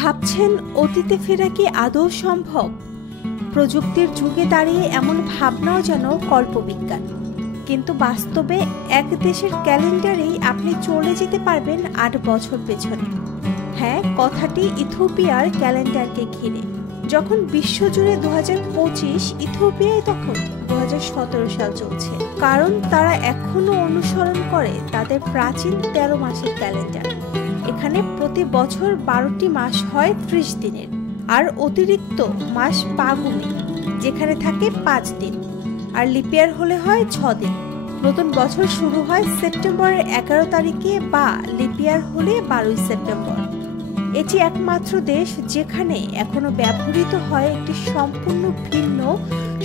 ভাবছেন অতীতে ফেরা কি আদৌ সম্ভব? প্রযুক্তির যুগে দাঁড়িয়ে এমন ভাবনাও যেন কল্পবিজ্ঞান, কিন্তু বাস্তবে এক দেশের ক্যালেন্ডারেই আপনি চলে যেতে পারবেন ৮ বছর পেছনে। হ্যাঁ, কথাটি ইথিওপিয়ার ক্যালেন্ডারকে ঘিরে। যখন বিশ্বজুড়ে 2025, ইথিওপিয়ায় তখন 2017 সাল চলছে, কারণ তারা এখনো অনুসরণ করে তাদের প্রাচীন 13 মাসের ক্যালেন্ডার। এখানে প্রতি বছর 12টি মাস হয় 30 দিনের, আর অতিরিক্ত মাস পাগুমে, যেখানে থাকে 5 দিন, আর লিপিয়ার হলে হয় 6 দিন। নতুন বছর শুরু হয় সেপ্টেম্বরের 11 তারিখে বা লিপিয়ার হলে 12ই সেপ্টেম্বর। এটি একমাত্র দেশ যেখানে এখনো ব্যবহৃত হয় একটি সম্পূর্ণ ভিন্ন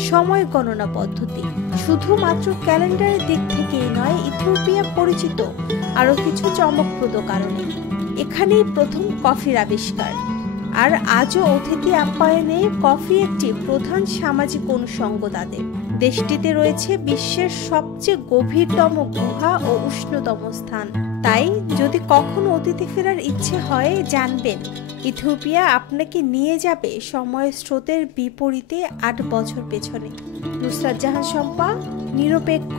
সময় গণনা পদ্ধতি। শুধুমাত্র ক্যালেন্ডারের দিক থেকেই নয়, ইথিওপিয়া পরিচিত আরও কিছু চমকপ্রদ কারণে। এখানেই প্রথম কফির আবিষ্কার, আর আজও অতিথি আপ্যায়নে কফি একটি প্রধান সামাজিক অনুষঙ্গ তাদের। দেশটিতে রয়েছে বিশ্বের সবচেয়ে গভীরতম গুহা ও উষ্ণতম স্থান। তাই যদি কখনো অতিথি ফেরার ইচ্ছে হয়, জানবেন ইথিওপিয়া আপনাকে নিয়ে যাবে সময়ের স্রোতের বিপরীতে 8 বছর পেছনে। নুসরাত জাহান শম্পা, নিরপেক্ষ।